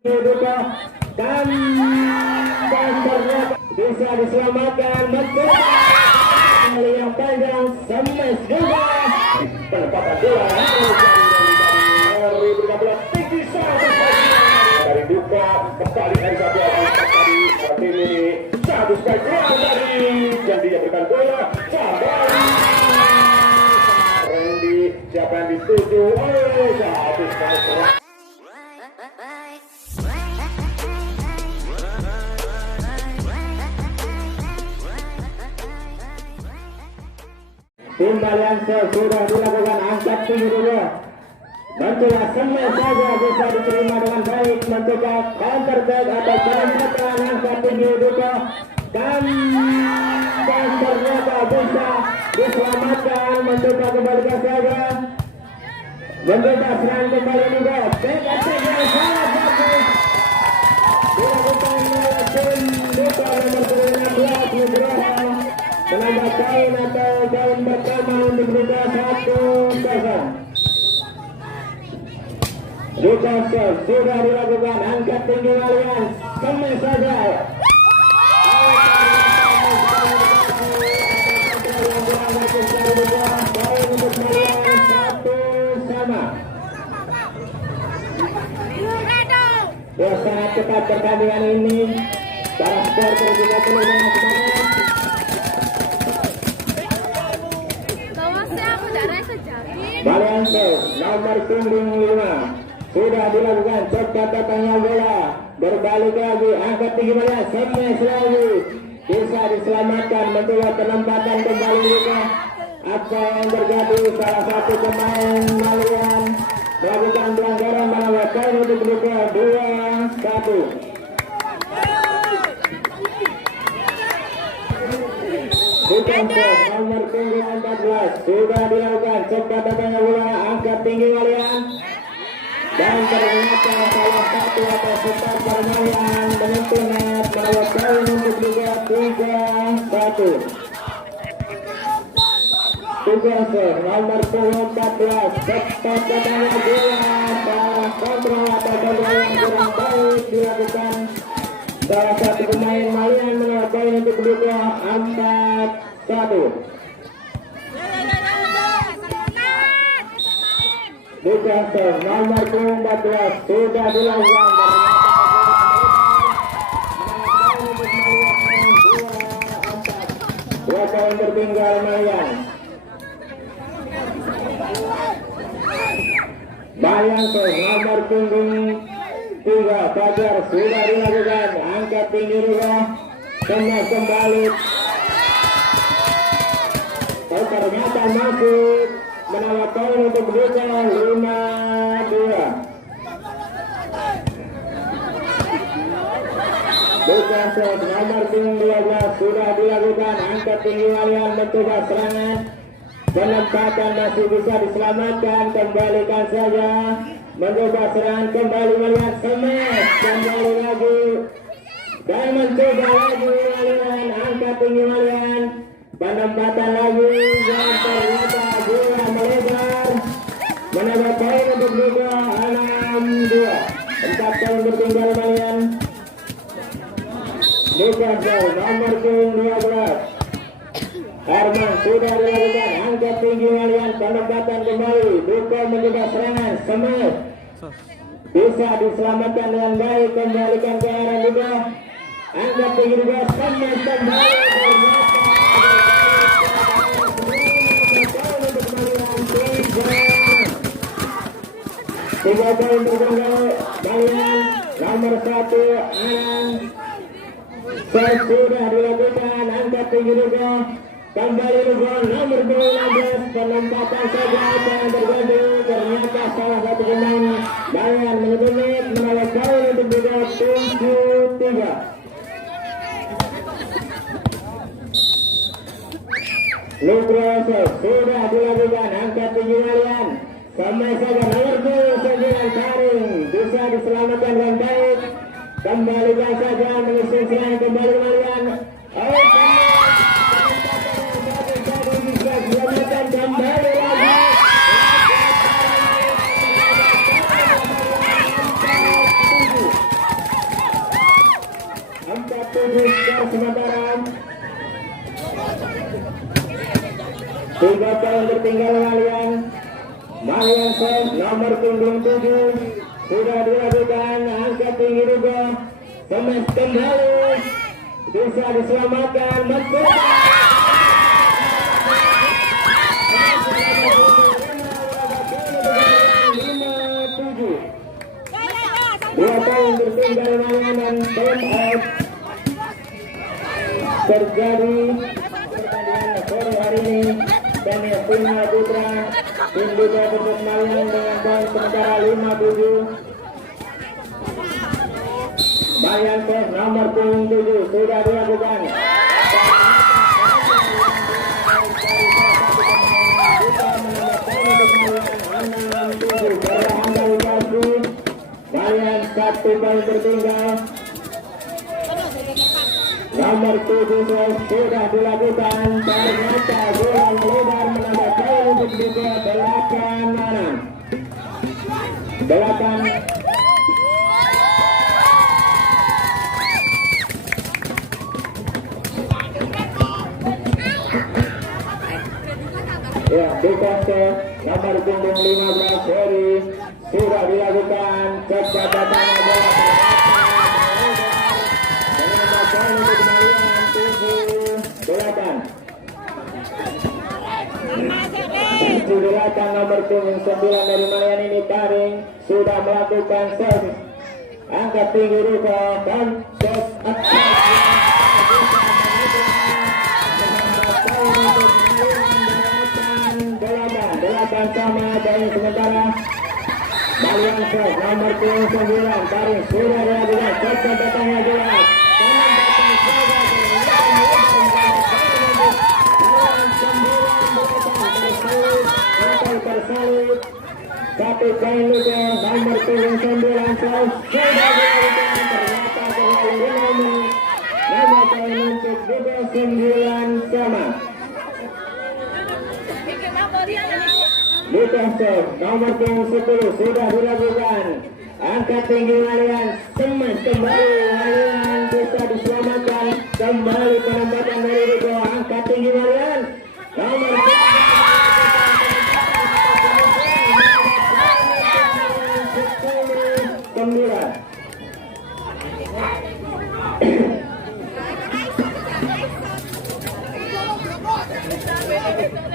dan ternyata bisa diselamatkan. Yang panjang smash juga penempatan bola dari bola tinggi dari Duka kembali dari satu tadi ini satu sekali keluar dari dan dia berikan bola Randy siapa yang dituju satu sekali Pembalian sudah dilakukan angkat tinggi dulu. Mencoba semua saja bisa diterima dengan baik. Mencoba counter back atau penempatan angkat tinggi dulu. Dan ternyata bisa diselamatkan. Mencoba kembalikan saja. Mencoba serang kembali juga. Back attack yang sangat bagus. Dilakukan oleh tim Duka nomor 16 Nugroho. Menambah poin atau poin pertama untuk Duka 1-0. Duka sudah dilakukan angkat tinggi kalian. Semua saja. Poin untuk kalian 1-1. Ya, sangat cepat pertandingan ini. Para supporter juga penuh dengan semangat. Balianto nomor punggung 5 sudah dilakukan cepat datangnya bola berbalik lagi angkat tinggi bola smash lagi bisa diselamatkan mencoba penempatan kembali juga apa yang terjadi salah satu pemain Malian melakukan pelanggaran menawarkan untuk Duka 2-1. Dukanto nomor punggung 14 sudah dilakukan cepat datangnya bola angkat tinggi kalian dan ternyata salah satu atau cepat permainan menyentuh net menawarkan untuk Duka 3-1. Dukanto nomor punggung 14 cepat datangnya bola salah kontrol atau kontrol yang kurang baik dilakukan salah satu pemain Malian menawarkan untuk Duka 4-1. Dukanto nomor 14 sudah dilakukan dua poin tertinggal Malian. Balianto nomor punggung 3 Fajar sudah dilakukan angkat tinggi juga semua kembali ternyata masuk menawar poin untuk Duka 5-2. Dukanto nomor 12 sudah dilakukan angkat tinggi kalian mencoba serangan penempatan masih bisa diselamatkan kembalikan saja mencoba serangan kembali melihat smash kembali lagi dan mencoba lagi kalian angkat tinggi kalian penempatan lagi dan ternyata bola melebar menambah poin untuk Duka 6-2. 4 poin tertinggal kalian. Dukanto nomor 12 Herman sudah dilakukan angkat tinggi kalian penempatan kembali Duka mencoba serangan smash bisa diselamatkan dengan baik kembalikan ke arah Duka angkat tinggi juga smash kembali tiga poin tertinggal kalian nomor 1 Anang sudah dilakukan angkat tinggi juga kembali Duka nomor 12 penempatan saja yang terjadi ternyata salah satu pemain Bayan menit menawar poin untuk Duka 7-3. Nugroho sudah dilakukan angkat tinggi kalian sampai saja nomor 9 Saring bisa diselamatkan dengan baik kembalikan saja mengisi serangan kembali kalian bisa diselamatkan kembali lagi sementara. 3 poin tertinggal Malian. Malian set nomor punggung 7 sudah dilakukan angkat tinggi juga. Smash kembali bisa diselamatkan mencoba. Dua poin tertinggal Malian dan time out terjadi pertandingan sore hari ini. Semifinal putra tim Duga Persib Malian dengan poin sementara 5-7. Malian set nomor punggung 7 sudah dilakukan. Malian 1 poin tertinggal. Nomor 7 sudah dilakukan. Ternyata bola lebar menambah poin untuk Duga 8. Ya, Duga nomor punggung 15 Heri sudah dilakukan. Kecepatan bola Silakan nomor punggung 9 dari Malian ini Taring sudah melakukan servis angkat tinggi Ruko kontes atas delapan sama dari sementara Malian set nomor punggung 9 Taring sudah dilakukan kecepatannya jelas tersalib satu poin juga nomor punggung 9 sudah dilakukan ternyata terlalu nomor poin untuk Duga 9 sama. Duga nomor punggung 10 sudah dilakukan angkat tinggi Malian smash kembali Malian bisa diselamatkan kembali penempatan dari Duga angkat tinggi Malian nomor 9.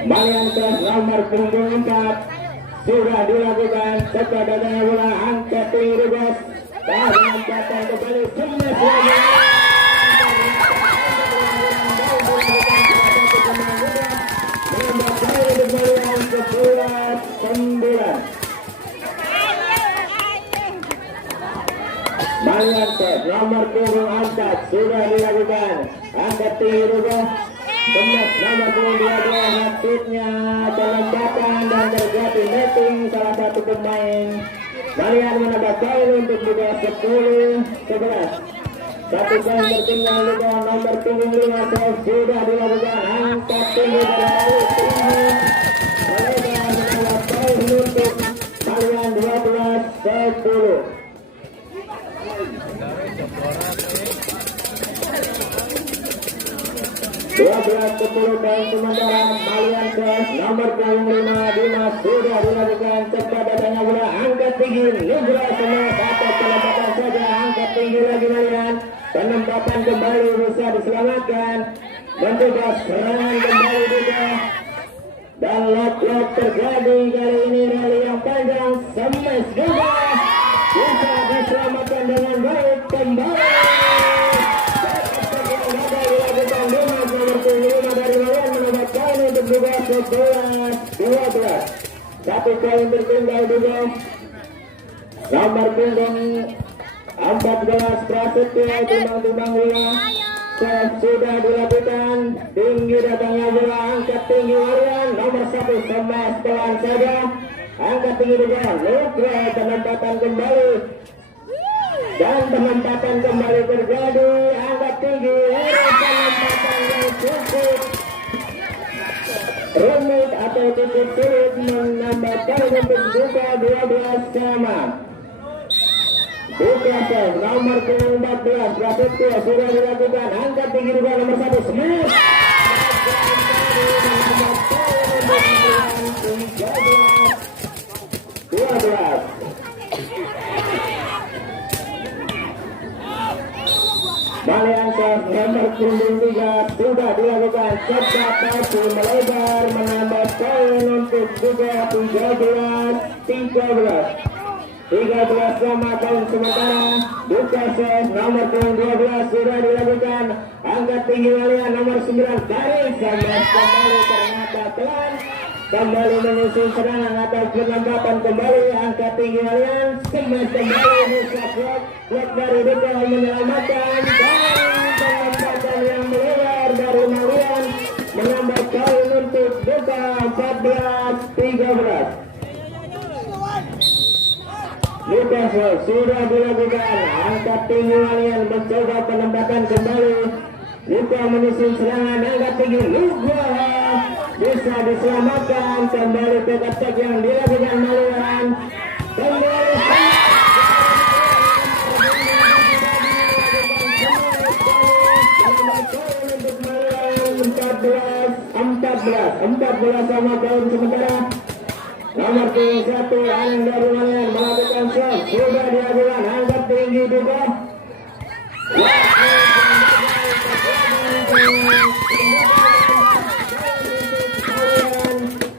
Malian set nomor punggung 4 sudah dilakukan kepada bola angkat tinggi Rubas dan angkatan kembali smash lagi Malian set nomor punggung 4 sudah dilakukan angkat tinggi Rubas smash nomor punggung 12 maksudnya pelembatan dan terjadi netting salah satu pemain Malian menambah poin untuk Duga 10-11. Satu poin tertinggal juga nomor punggung 5 sudah dilakukan angkat tinggi dari tinggi mereka menambah poin untuk Malian 12-10. 12-10 poin sementara Malian set nomor punggung 5 Dimas sudah dilakukan cepat datangnya bola angkat tinggi Nugra semua satu penempatan saja angkat tinggi lagi Malian penempatan kembali bisa diselamatkan mencoba serangan kembali juga dan lot-lot terjadi kali ini rally yang panjang smash juga bisa diselamatkan dengan baik kembali dari Malian menambah poin untuk Duga 11-12. Satu poin tertinggal juga nomor punggung 14 Prasetya timbang-timbang bola sudah dilakukan tinggi datangnya bola angkat tinggi Malian nomor 1 smash pelan saja angkat tinggi juga Nugra penempatan kembali dan penempatan kembali terjadi angkat tinggi penempatan yang cukup rumit atau cukup sulit menambah poin untuk Duga 12 sama. Bukan nomor 14 Prasetyo sudah dilakukan angkat tinggi juga nomor 1 Smith. Maliansah nomor 3 sudah dilakukan cepat tapi melebar menambah poin untuk juga 13 sama poin sementara. Bukases nomor 12 sudah dilakukan angkat tinggi Malian nomor 9 Karis kembali ternyata pelan kembali menyusun serangan atau penempatan kembali angkat tinggi Malian semes kembali bisa blok dari Duka menyelamatkan dan penempatan yang melebar dari Malian menambah poin untuk Duka 14-13. Lukas sudah dilakukan angkat tinggi Malian mencoba penempatan kembali. Luka menyusun serangan angkat tinggi Luka bisa diselamatkan kembali tetap yang dilakukan Malian kembali 14 sama poin sementara. Nomor 1 Anang dari Malian melakukan shot sudah dilakukan angkat tinggi juga.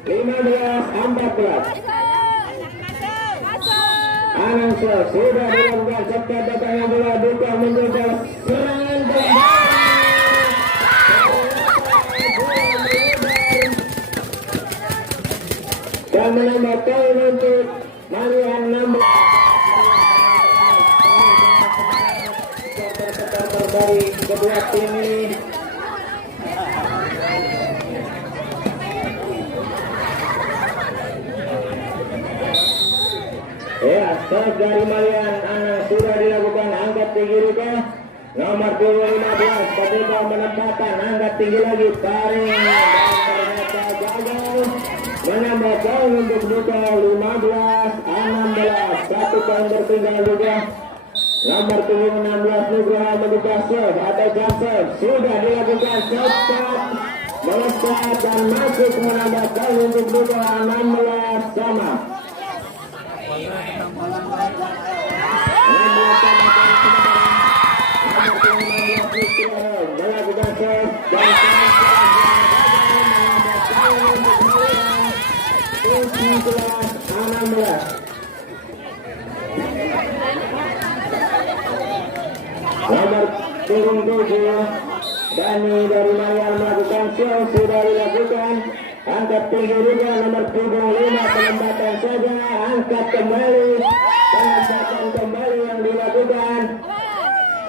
15-14. Anang sudah dilakukan cepat datangnya bola Duka mencoba serangan kembali. Dan menambah poin untuk Malian 16. Dari kedua tim ini. Ya, serve dari Malian Anang sudah dilakukan angkat tinggi juga. Nomor 15 ketika menempatkan angkat tinggi lagi tarik dan ternyata gagal. Menambah poin untuk Duka 15-16. Satu poin tertinggal juga. Nomor 16 Nugraha membuka serve atau jump serve sudah dilakukan cepat melesat dan masuk menambah poin untuk Duka 16 sama. Melakukan serve dan nomor 7 Dani dari Malian melakukan show sudah dilakukan angkat tinggi juga. Nomor 75 penempatan saja angkat kembali penempatan kembali yang dilakukan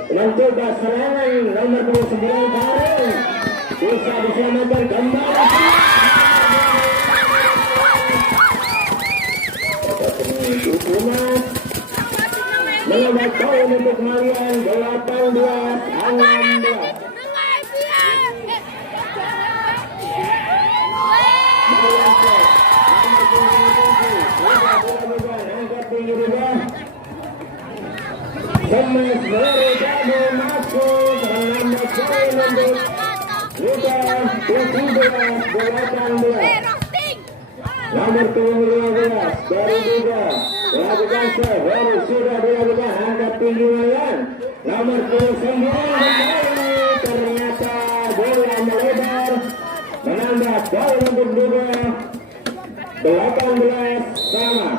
mencoba serangan nomor 29 Karim bisa diselamatkan kembali. Menambah poin untuk Malian 18-16. Semes baru masuk menambah poin untuk Duka 18-18. Nomor 15 dari Duka melakukan serve baru sudah dilakukan angkat tinggi Malian. Nomor 29 ternyata bola melebar menambah poin untuk Duka 18 sama.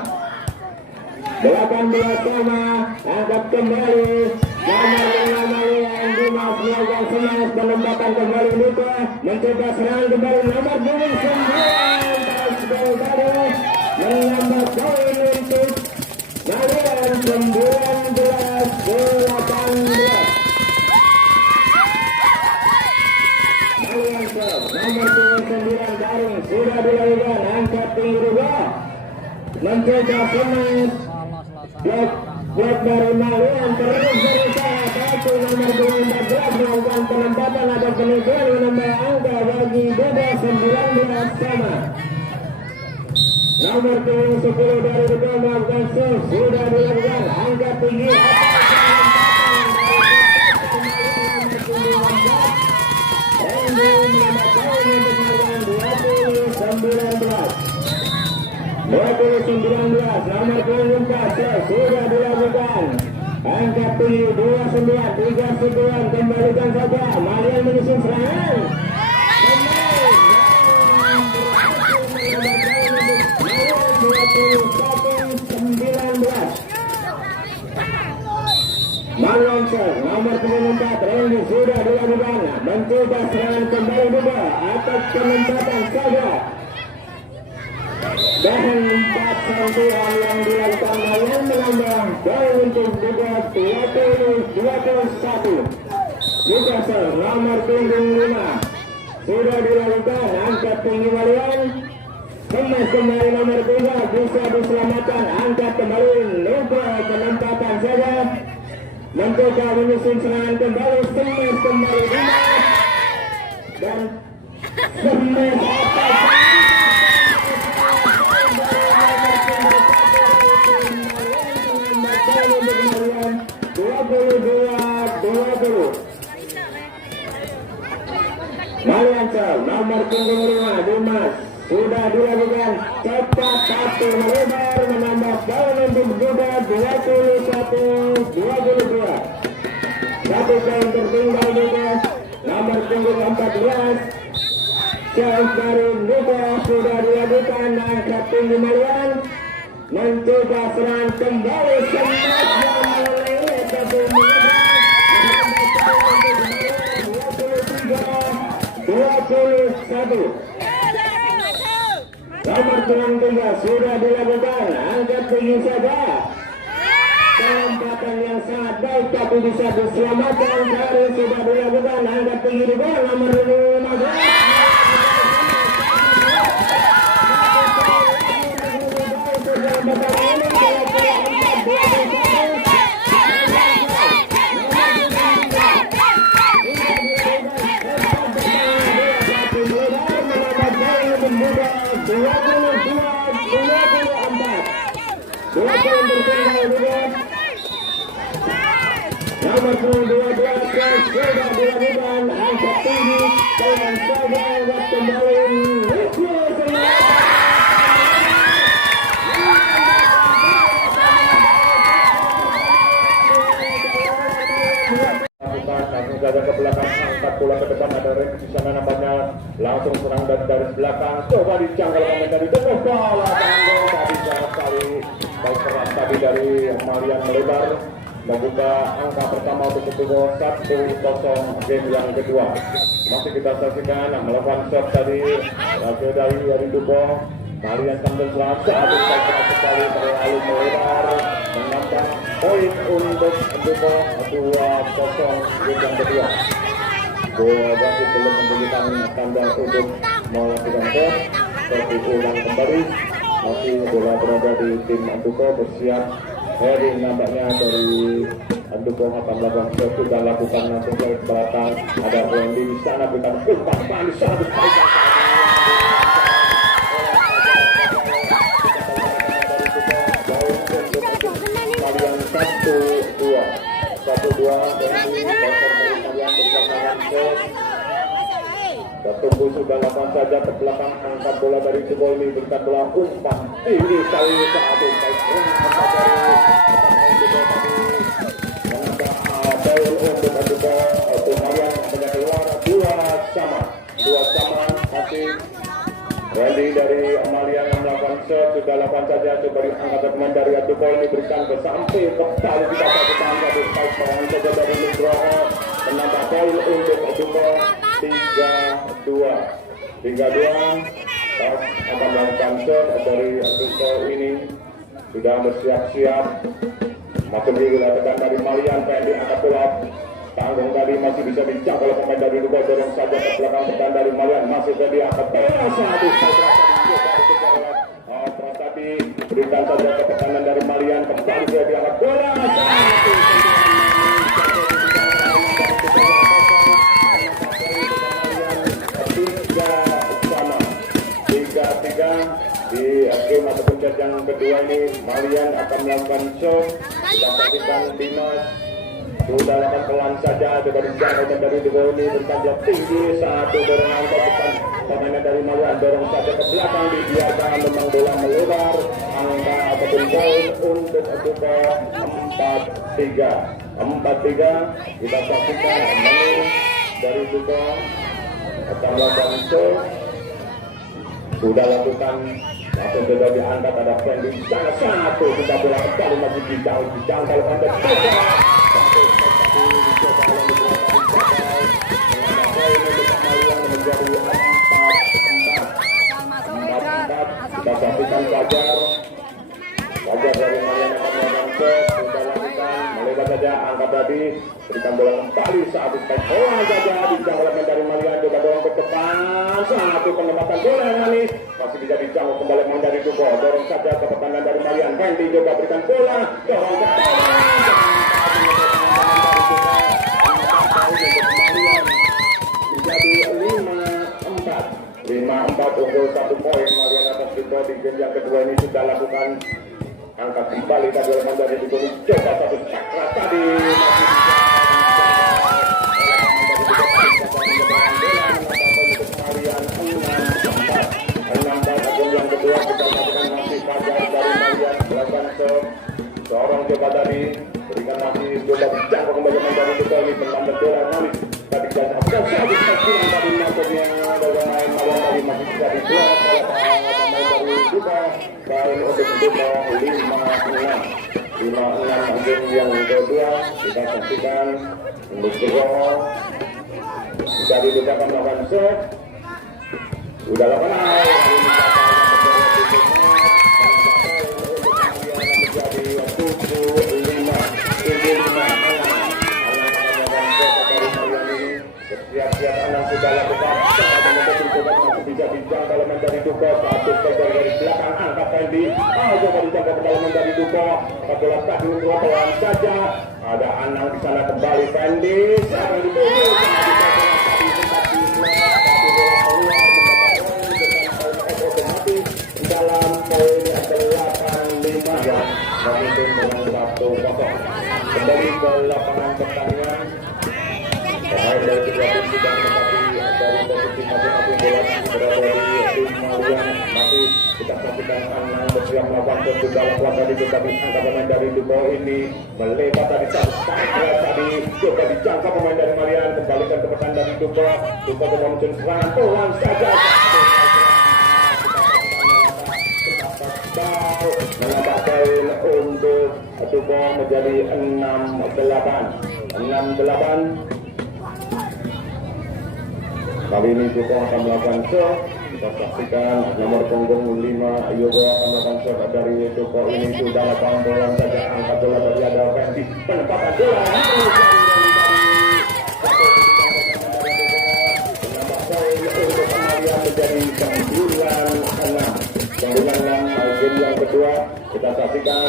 18 sama angkat kembali nomor 5 Malian Dimas melakukan semangat penempatan kembali Duka mencoba serangan kembali nomor 29 menambah poin untuk Malian 19-18. Malian nomor 29 Daring sudah dilakukan angkat tinggi juga mencoba semangat blok dari Malian terus berusaha satu nomor 14 melakukan penempatan atau penipuan menambah angka bagi Duka 19 sama. Nomor punggung 10 dari Duko melakukan serve, sudah dilakukan angkat tinggi nomor punggung 4 sudah dilakukan angkat tinggi 29 kembalikan saja Marian menyusun serangan Maloncer nomor 4 Randy sudah dilakukan mencoba serangan kembali juga atas penempatan saja dan 4 sentuhan yang dilakukan Marian menambah poin untuk juga 21 Newcastle nomor punggung 5 sudah dilakukan angkat tinggi Marian kemas kembali nomor 3 bisa diselamatkan angkat kembali lupa penempatan saja mencoba menyusun serangan kembali kemas kembali 5 dan kemas atas 22-20 Maliancer nomor punggung 5 Dimas sudah dilakukan cepat satu melebar menambah poin untuk juga 21-22 satu poin tertinggal juga nomor punggung 14 Charles dari Nuka sudah dilakukan angkat tinggi Malian mencoba serangan kembali semangatnya meleleh satu menambah 23-21 nomor punggung 3 sudah dilakukan angkat tinggi saja penempatan yang sangat baik tapi bisa diselamatkan dari sudah dilakukan angkat tinggi di bawah nomor 15 nomor 12 sudah dilakukan angkat tinggi dengan saja buat kembali langsung saja ke belakang angkat bola ke depan ada Ren di sana nampaknya langsung serang dari garis belakang coba dicangkal pemain dari tengah bola tanggung tadi sangat sekali baik serang tadi dari Marian melebar membuka angka pertama untuk pukul 1-0 game yang kedua masih kita saksikan melakukan shot tadi dari Duko Marian sambil selasa habis sekali terlalu melebar menambah poin untuk Duko 2-0 game yang kedua bola masih belum memberikan tanda untuk melakukan shot tapi ulang kembali masih bola berada di tim Duko bersiap heading nampaknya dari Duko akan melakukan shot sudah lakukan langsung ke belakang ada Wendy di sana berikan umpan di sana kalian 1-2 tunggu sudah lakukan saja ke belakang angkat bola dari Duko ini berikan bola umpan ini sekali saat Randy dari Amalia yang melakukan shot sudah lakukan saja coba diangkat pemain dari Duko ini berikan ke sampai ke tali kita saksikan dari spike serangan saja dari Nugroho menambah poin untuk Duko 3-2 akan melakukan shot dari Duko ini sudah bersiap-siap masuk dilakukan dari Malian Randy angkat bola tanggung tadi masih bisa dicap oleh pemain dari Duko dorong saja ke belakang bertahan dari Malian masih jadi angkat bola satu tetapi berikan saja ke pertahanan dari Malian kembali jadi angkat bola satu tiga di game set yang kedua ini Malian akan melakukan show. Kita saksikan Dimas sudah lakukan pelan saja coba dijangkau dari dua ini bertanjak tinggi. Satu dorongan ke depan pemain dari Malian dorong saja ke belakang dibiarkan memang bola melebar angka ataupun poin untuk Duko 4-3. Kita saksikan dari Duko akan melakukan show. Sudah lakukan langsung sudah diangkat ada friend di sana satu kita bola kembali masih dijangkau anda menjadi 4-4. Kita saksikan Fajar dari Malian akan melakukan set sudah lakukan melebar saja angkat tadi berikan bola kembali saat spike bola saja dijangkaukan dari Malian coba dorong ke depan satu penempatan bola yang manis masih bisa dijangkau kembali dari Duko dorong saja ke pertahanan dari Malian Randy coba berikan bola dorong ke depan menjadi 5-4 unggul 1 poin Malian atas Duko di game yang kedua ini sudah lakukan angkat kembali tadi oleh Mandari Duko coba satu cakra tadi yang kedua kita lakukan masih Fajar dari Malian melakukan seorang coba tadi berikan masih coba dijangkau kembali Mandari Duko ini menambah bola manis tadi jangan habis tadi masuknya dari main Malian tadi masih bisa dibuat oleh pemain dari Duko baik untuk Duko 5-6 game yang kedua kita saksikan untuk Duko dari Duko akan melakukan set sudah lakukan siap-siap anak sudah lakukan masih bisa dijangkau dari Duko satu sektor dari belakang angkat Fendi coba dijangkau kedalaman dari Duko bola tadi untuk pelan saja ada Anang di sana kembali Fendi sekarang dituju dalam poin 8-5 ya memimpin dengan 1-0 kembali ke lapangan pertandingan. Pemain dari kedua tim sudah menempati dari posisi masing-masing bola berada di tim Malian masih kita saksikan Anang bersiap melakukan sudah lakukan tadi tetapi angka pemain dari Duko ini melebar tadi satu strike tadi coba dijangkau pemain dari Malian kembalikan ke pertahanan dari Duko memuncul serangan pelan saja menambah poin untuk Duko menjadi 6-8. Kali ini Duko akan melakukan shot. Kita saksikan nomor punggung 5 Yogo akan melakukan shot dari Duko ini sudah lakukan bola saja angkat bola dari ada Fendi penempatan bola menambah poin untuk Malian menjadi 9-6 game yang kedua kita saksikan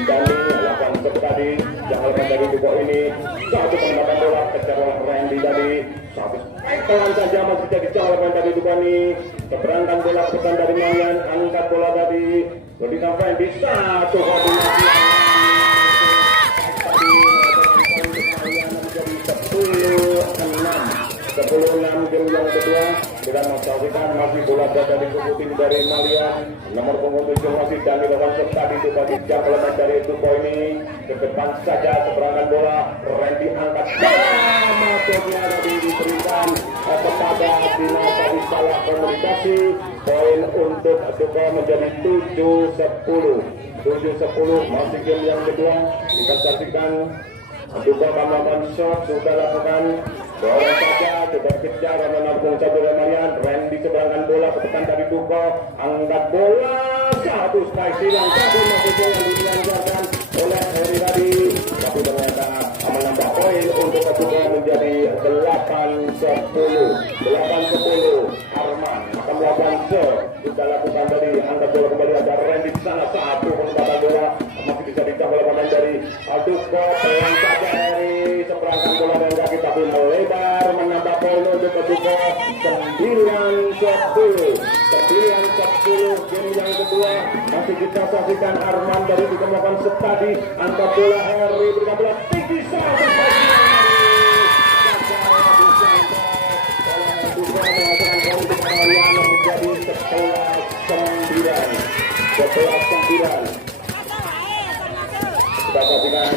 Dani lakukan shot tadi jangan dari Duko ini satu penempatan bola kejar oleh Randy tadi satu pelan saja masih jadi jalan dari Duko ini keberangkan bola pesan dari Malian angkat bola tadi berikan Randy satu koordinasi tadi Malian menjadi 10-6 game yang kedua kita menyaksikan masih bola berada di kubu tim dari Malian nomor punggung 7 masih Dani lawan serta di Duko dijang elemen dari Duko ini ke depan saja seberangan bola Randy angkat masuknya tadi diberikan kepada Dina tadi salah komunikasi poin untuk Duko menjadi 7-10 masih game yang kedua kita saksikan Duko melakukan shot sudah lakukan dorong saja coba kejar dan menampung satu Malian Randy seberangan bola ke depan dari Duko angkat bola satu strike silang satu masih bola dilancarkan oleh Heri tadi tapi ternyata menambah poin untuk Duko menjadi 8-10 Arman akan melakukan shot sudah lakukan tadi angkat bola kembali ada Randy di sana satu penempatan bola masih bisa dijangkau oleh dari Duko pelan saja Heri seberangkan bola dan kaki tapi melebar menambah poin untuk Duko 9-10 game yang kedua kita saksikan Arman dari ditemukan Setadi, angkat bola Harry berikan bola tinggi satu menjadi 11-9. Kita saksikan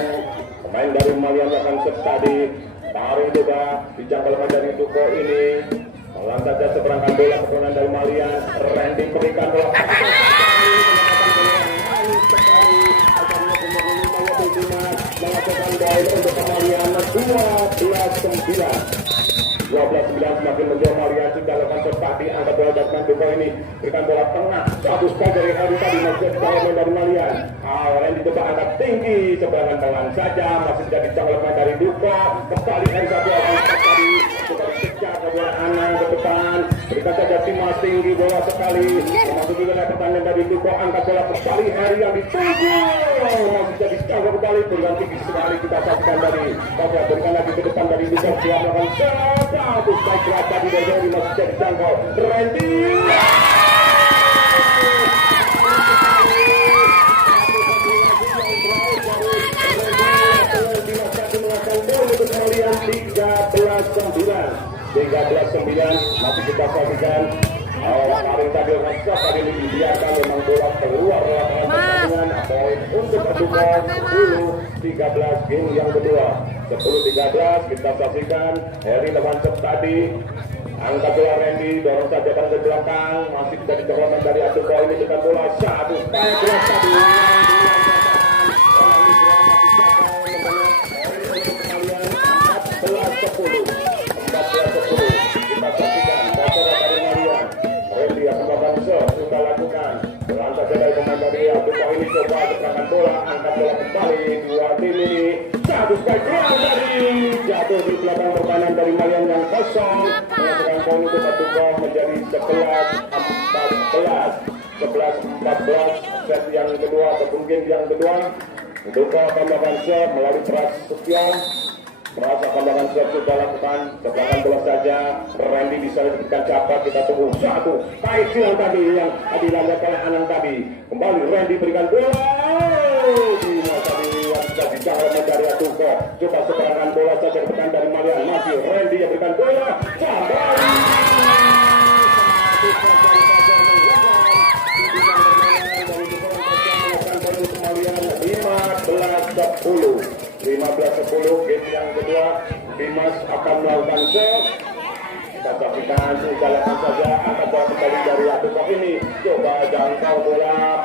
pemain dari Malian akan Setadi taruh juga dijangkaukan dari Duko ini. Malam saja seberangkan bola keturunan dari Malian. Randy berikan bola melakukan gol untuk Malian 12-9 semakin menjauh. Malian sudah lakukan Setadi, angkat bola datang Duko ini berikan bola tengah satu sekali dari Harry tadi masih dicapai dari Malian. Randy coba angkat tinggi seberangan tangan saja masih jadi dicapai dari Duko. Kembali Harry tadi tadi sudah dikejar bola Anang ke depan, berikan saja Dimas tinggi bola sekali masuk juga dari pertandingan dari Duko, angkat bola kembali Harry yang dituju masih jadi dicapai kembali berikan tinggi sekali. Kita saksikan dari Bapak berikan lagi ke depan dari Duko dia melakukan satu strike keras tadi dari masih jadi jangkau Randy Malian 13-9 masih kita saksikan Karim tadi rasa tadi dibiarkan memang bola keluar lapangan pertandingan poin untuk Duko 10-13 game yang kedua 10-13 kita saksikan Harry lawan Setadi angkat bola Randy dorong saja ke belakang masih bisa dicolongkan dari Duko ini dengan bola satu strike keras tadi sudah lakukan berangkat dari pemain dari Duko ini coba tekankan bola angkat bola kembali dua tim ini satu sekali keluar dari jatuh di belakang pertahanan dari Malian yang kosong menghasilkan poin untuk Duko menjadi 11-14 set yang kedua ataupun game yang kedua. Duko akan melakukan serve melalui Prasetyo. Merasa kembangan serve sudah lakukan tebakan bola saja. Randy bisa diberikan cepat, kita tunggu satu baik yang tadi yang dilakukan oleh Anang tadi. Kembali Randy berikan bola Dino tadi yang sudah dijangkau dari Duko. Coba seberangan bola saja tekan dari Malian. Masih Randy yang berikan bola kembali Malian 15-10 game yang kedua. Dimas akan melakukan serve. Kita saksikan sudah lakukan saja angkat bola kembali dari Duko ini. Coba jangkau bola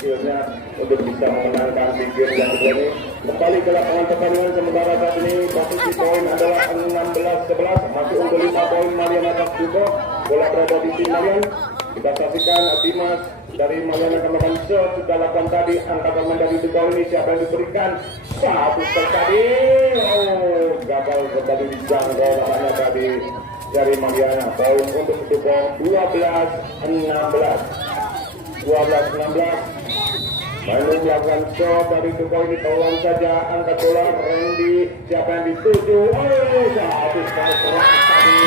skillnya untuk bisa memenangkan di game yang kedua ini. Kembali ke lapangan pertandingan sementara saat ini posisi poin adalah 16-11 masih unggul 5 poin Malian atas Duko. Bola berada di tim Malian. Kita saksikan Dimas dari Malian akan melakukan serve sudah lakukan tadi angkat pemain dari Duko ini siapa yang diberikan satu strike tadi gagal kembali dijangkau namanya tadi dari Malian. Poin untuk Duko 12-16 Manu melakukan serve dari Duko ini tolong saja angkat bola Randy siapa yang dituju satu strike keras tadi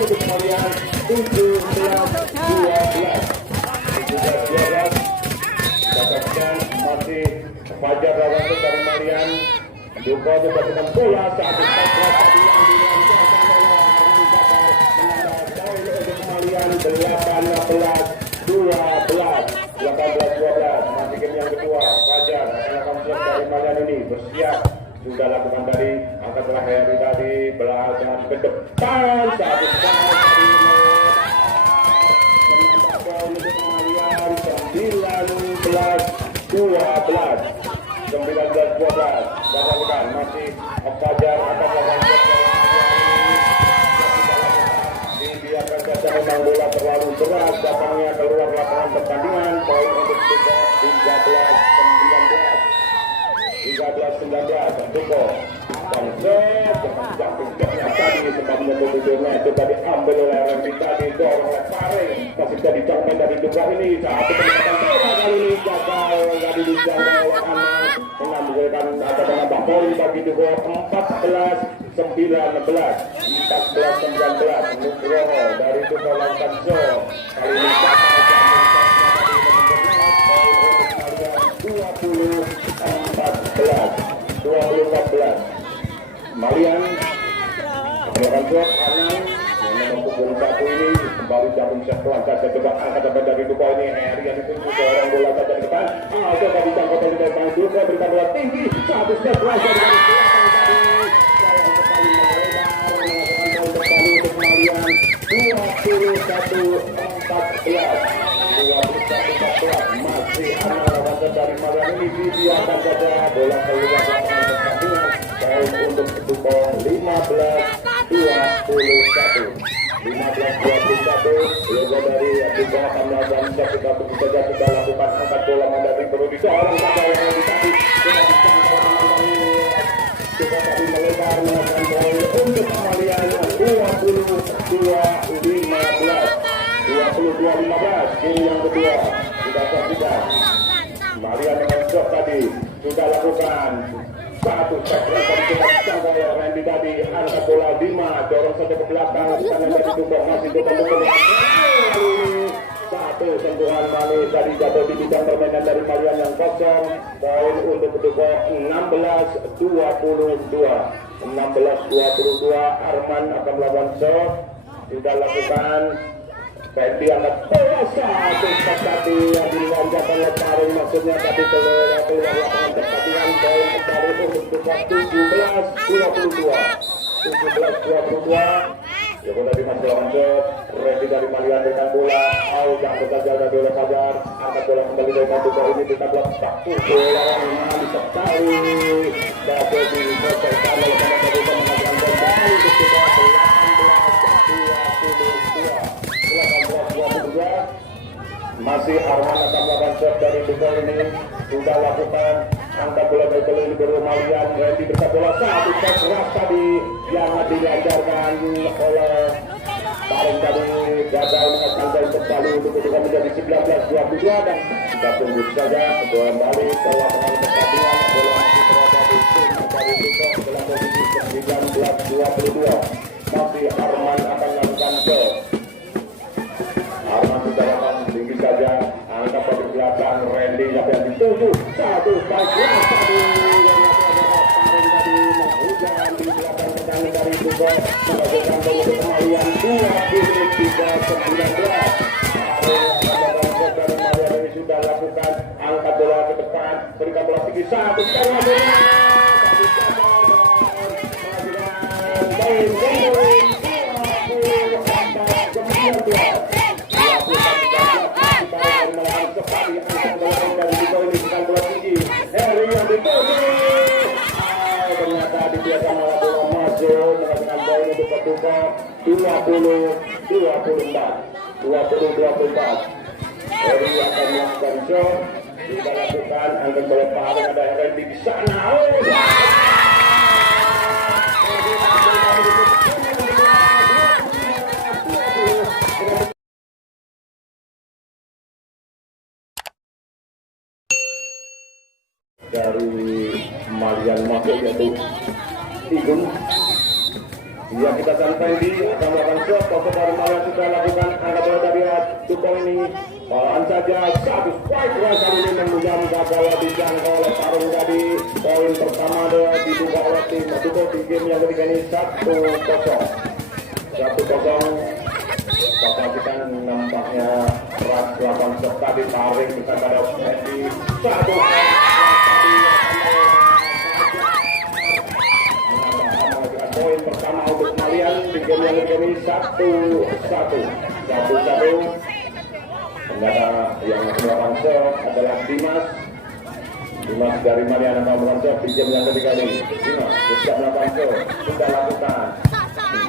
untuk Malian 17-12 dapatkan masih Fajar lawan dari Malian. Duko juga dengan bola satu strike tadi untuk Malian 18-12 masih game yang kedua. Fajar akan dari Malian ini bersiap sudah lakukan tadi angkat bola Harry tadi belakang ke depan satu sekali menambah poin untuk Malian 19-12 dan masih Fajar akan melakukan dibiarkan saja memang bola terlalu berat datangnya keluar lapangan pertandingan. Poin untuk Duko 13-19 Duko dan jatuh-jatuhnya tadi sempat menentunya coba diambil oleh Randy tadi dorong oleh Faring masih jadi jangkauan dari Duko ini saat itu bola kali ini gagal, jadi dijangkau anak mengambilkan atau menambah poin bagi Dugo 14-19 Nugroho dari Dugo Lantanso kali ini 20-14 Malian melakukan shot Anang yang memukul satu ini kembali jabung setelah saya coba angkat dapat dari Dugo ini Heri yang ditunjuk seorang bola ke depan coba dijangkau dari depan Dugo berikan bola tinggi satu step lagi dari sayang sekali melebar melakukan poin kembali untuk Malian 21-14 masih Anang lawan dari Malian ini dibiarkan saja bola keluar lapangan pertandingan poin untuk Dugo 15-21 Yoga dari Dugo akan melakukan ketika begitu saja sudah lakukan angkat bola mandiri perlu disorong saja yang tadi sudah dijangkau kita tadi melebar melakukan poin untuk Malian 22-15 ini yang kedua kita saksikan Malian dengan shot tadi sudah lakukan satu set dari kita jangkau Randy tadi angkat bola 5 dorong satu ke belakang karena dari Dugo masih Dugo satu sentuhan manis tadi jatuh di bidang permainan dari Malian yang kosong poin untuk Dugo 16-22 Arman akan melawan shot sudah lakukan Fendi angkat bola satu set tadi yang dilanjutkan oleh Taring maksudnya tadi keluar lapangan pertandingan poin kembali untuk Dugo 17-22 Yoga dari Mas lawan shot Randy dari Malian dengan bola jangkau saja dari oleh Fajar angkat bola kembali dari Dugo ini kita blok satu bola yang sekali dapat diselesaikan oleh Dugo menghasilkan poin kembali untuk Dugo 18-22 masih Arman akan melakukan shot dari Dugo ini sudah lakukan angkat bola dari Kelly Libero Malian Randy bersatu bola satu set keras tadi yang dilancarkan oleh Taring tadi gagal menghasilkan poin kembali untuk Dugo menjadi 19-22 dan kita tunggu saja kembali ke lapangan pertandingan bola masih berada di tim dari Dugo dalam posisi 19-22 masih Arman akan melakukan shot Arman sudah lakukan tinggi saja angkat pada belakang Randy yang dituju satu bagian tadi hujan di belakang pertandingan dari Dugo menghasilkan poin untuk Malian 23-19 dari Malian ini sudah lakukan angkat bola ke depan berikan bola tinggi satu bola ternyata dibiarkan bola masuk menghasilkan poin untuk Dugo 20-24 Eri akan melakukan shot kita lakukan angkat bola paling ada Randy di sana dari Malian masuk yaitu Igun ya kita sampai di akan melakukan shot posisi dari Malian sudah lakukan angkat bola dari Dugo ini bawahan saja satu strike kali ini meminjam gagal dijangkau oleh Tarung tadi poin pertama di Dugo oleh tim Dugo di game yang ketiga ini 1-0 kita nampaknya keras lawan serta ditarik kita pada di satu poin pertama untuk Malian di game yang ketiga ini 1-1 ternyata yang melakukan shot adalah Dimas dari Malian yang melakukan shot di game yang ketiga ini Dimas sudah melakukan shot sudah lakukan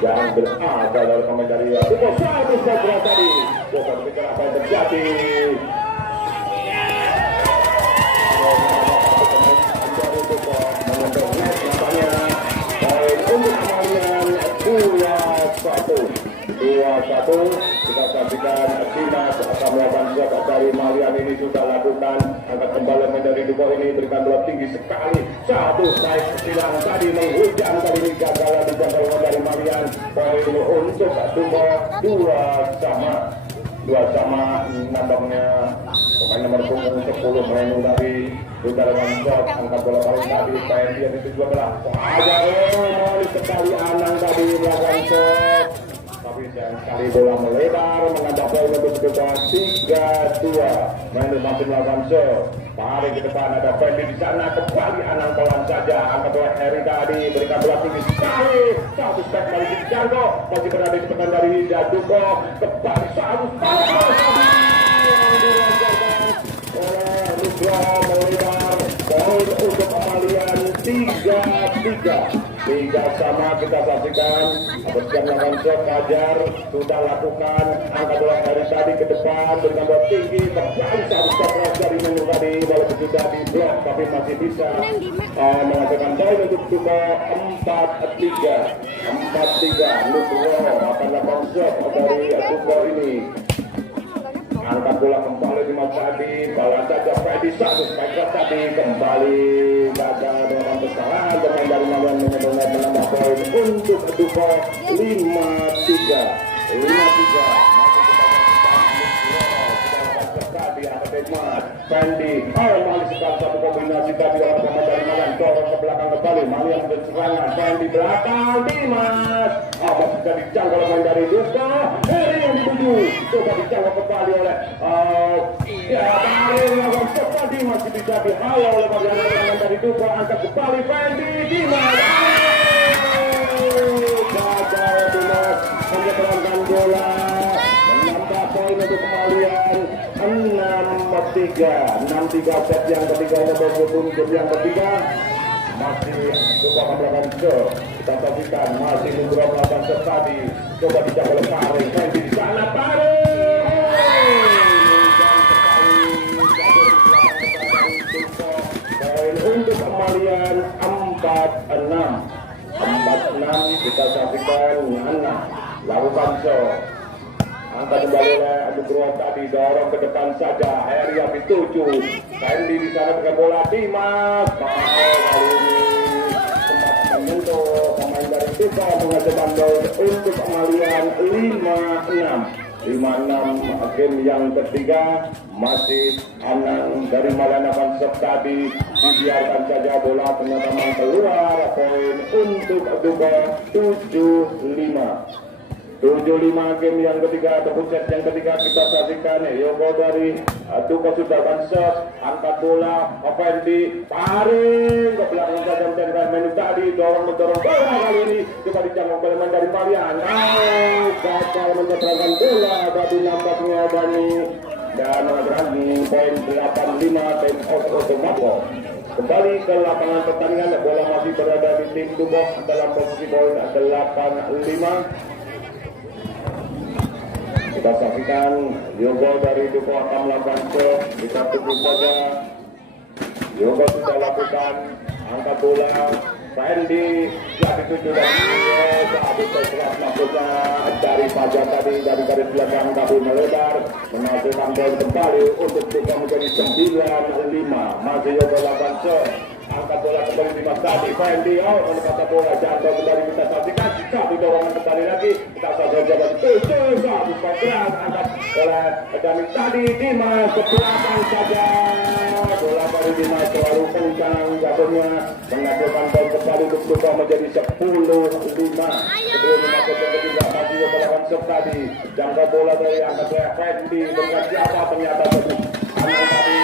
jangan berada dari komentari Dugo satu segera tadi coba berpikir apa yang terjadi untuk Malian 2-1 Kita saksikan Dimas akan melakukan shot dari Malian ini sudah lakukan. Angkat kembali dari Duko ini berikan bola tinggi sekali. Satu strike silang tadi menghujam kali ini gagal dijangkau dari Malian. Poin untuk Duko 2-2 nampaknya pemain nomor punggung 10 main dari Udarawan shot. Angkat bola paling tadi PND yang itu juga belah. Ada mau sekali Anang tadi melakukan shot, tapi sayang sekali bola melebar menghadap poin untuk Duko 3-2. Main masih melakukan shot. Pari ke depan ada Fendi di sana, kembali Anang pelan saja. Angkat bola Heri tadi berikan bola tinggi sekali. Satu step kali di Jango masih berada di depan dari Duko. Kembali satu melebar. Poin untuk Malian 3-3 sama. Kita saksikan Abeskan melakukan shot. Fajar sudah lakukan. Angkat bola Heri tadi ke depan berikan bola tinggi. Kembali satu step dari menu tadi. Bola sudah di blok tapi masih bisa menghasilkan poin untuk Duko 4-3. Nugroho akan melakukan shot dari Duko ini. Angkat bola kembali di mata tadi, balas saja Freddy satu striker tadi kembali gagal dengan kesalahan. Pemain dari Malian menambah poin untuk Duko 5-3. Fendi, Mali sekali satu kombinasi tadi oleh pemain dari Malian, dorong ke belakang kembali, Malian berserangan, Fendi belakang, Dimas, masih dijangkau oleh pemain dari Duko, Heri yang dituju, coba dijangkau kembali oleh tadi masih bisa dihalau oleh pemain dari Duko, angkat kembali Fendi, Dimas, gagal Dimas, menyeberangkan bola, menambah poin untuk Malian. 6-3 set yang ketiga untuk yang ketiga masih coba melakukan shot. Kita saksikan masih Nugroho melakukan shot tadi, coba dijaga oleh Pare di sana Pare poin untuk Malian 4-6. Kita saksikan Nana lakukan shot. Angkat kembali oleh Nugroho tadi, dorong ke depan saja. Heri yang dituju. Fendi di sana dengan bola. Dimas kali ini sempat menyentuh pemain dari Duko menghasilkan poin untuk Malian 5-6. Game yang ketiga masih Anang dari Malian akan shot tadi, dibiarkan saja bola ternyata keluar. Poin untuk Duko 7-5 game yang ketiga ataupun set yang ketiga kita saksikan. Yogo dari Duko sudah akan shot, angkat bola Fendi paring ke belakang saja mencetak menu tadi, dorong bola kali ini coba dijangkau oleh dari Malian. Gagal mencetakkan bola tapi nampaknya Dani dan Rani. Poin 8-5 time out otomatis. Kembali ke lapangan pertandingan, bola masih berada di tim Duko dalam posisi poin 8-5. Kita saksikan Yogo dari Duko akan melakukan shot. Kita tunggu saja. Yogo sudah lakukan angkat bola. Fendi yang dituju dari habis terserap maksudnya dari Fajar tadi dari garis belakang tapi melebar menghasilkan poin kembali untuk Duko menjadi 9-5. Masih Yogo lakukan shot. Angkat bola kembali di masa tadi Fendi mendapatkan bola jatuh kembali kita saksikan satu dorongan kembali lagi kita saja satu keras angkat oleh Dani tadi Dimas ke belakang saja bola dari Dimas terlalu kencang jatuhnya menghasilkan poin kembali untuk Duko menjadi 10-5. Sebelum masuk ke ketiga masih melakukan shot tadi jangka bola dari angkat oleh Fendi dengan siapa ternyata tadi angkat tadi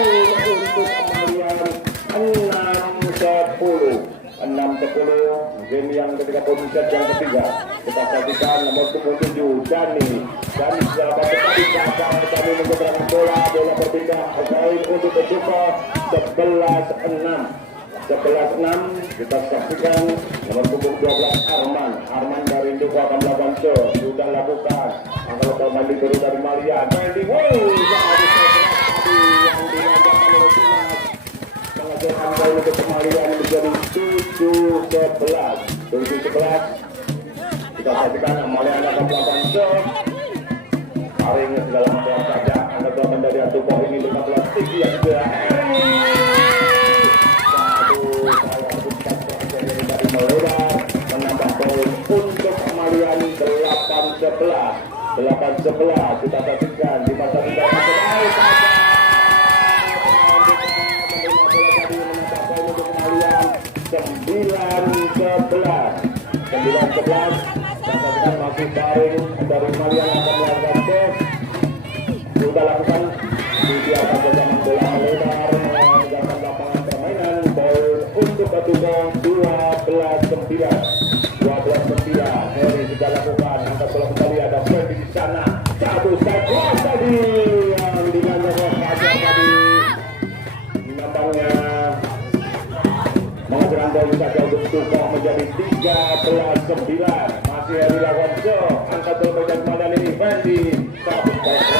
untuk Malian 6-10 game yang ketiga posisi yang ketiga kita saksikan nomor 7 Dani sudah dapat tadi Dani menggerakkan bola berpindah poin untuk Duko 11-6 kita saksikan nomor 12 Arman dari Duko akan melakukan shot sudah lakukan angkat pemain diberi dari Malian menghasilkan poin untuk Malian menjadi 7-11. 7-11. Kita saksikan Amalia anak ke-8 shot. Paring dalam bola saja. Anak 8 dari Atuko ini 15 tinggi yang sudah. Dari melebar menambah poin untuk Amalia 8-11. 8-11 kita saksikan di masa tidak saksikan masih Paring dari Malia yang akan melakukan tes. Sudah lakukan dibiarkan zaman bola melebar meninggalkan lapangan permainan. Poin untuk Atuko 12-9. Heri sudah lakukan angkat bola kembali, ada Freddy di sana. Satu saja tadi yang dilanjutkan Fajar tadi. Nampaknya menghasilkan poin saja untuk Atuko menjadi 13-9. Masih Heri lakukan shot. Angkat bola bagian Madan ini Fendi. Satu saja.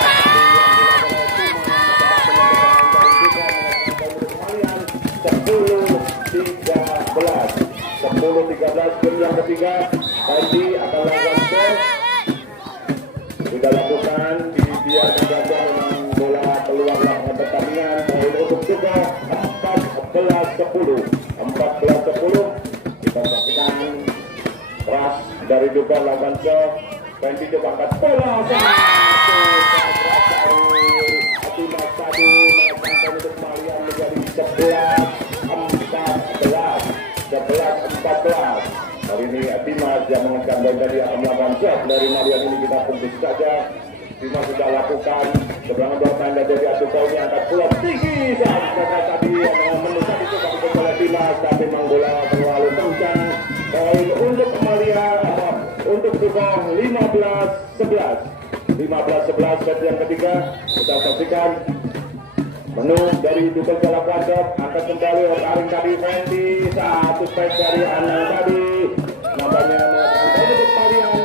10-13 game yang ketiga. Fendi akan lakukan shot. Sudah lakukan, dibiarkan saja memang bola keluar lapangan pertandingan. Poin untuk Atuko 14-10. Kita saksikan keras dari Atuko lakukan shot. Fendi coba angkat bola. Atimas tadi mengatakan untuk Malia menjadi 11-14. Hari ini Atimas yang mengatakan poin tadi akan melakukan shot dari Malia ini. Kita tunggu saja. Atimas sudah lakukan seberangan dua tanda dari Atuko ini angkat bola tinggi saat tadi menusuk itu kami bola Atimas tapi memang bola terlalu kencang. Poin untuk Malia untuk Atuko 15-11 set yang ketiga. Kita saksikan menu dari Atuko jalan kuadrat angkat kembali Aring tadi Fendi. Satu strike dari Anang tadi namanya untuk Marian